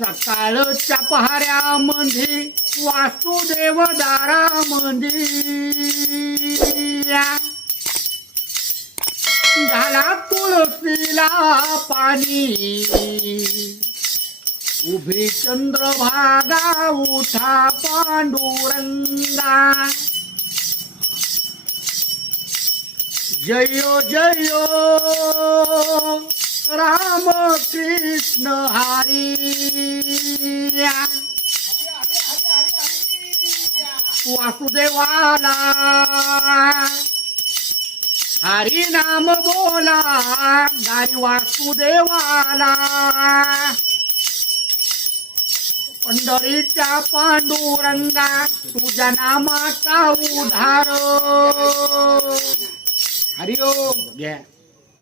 सकाळच्या पहाऱ्यामध्ये वासुदेव दारामध्ये झाला तुळशीला पाणी. उभे चंद्रभागा उठा पांडुरंगा. जयो हो, जयो हो. राम कृष्ण हरी वासुदेवाला. हरी नाम बोला. गारी वासुदेवाला. पंढरीच्या पांडुरंगा तुझ्या नामाचा उधार हरिओम घ्या.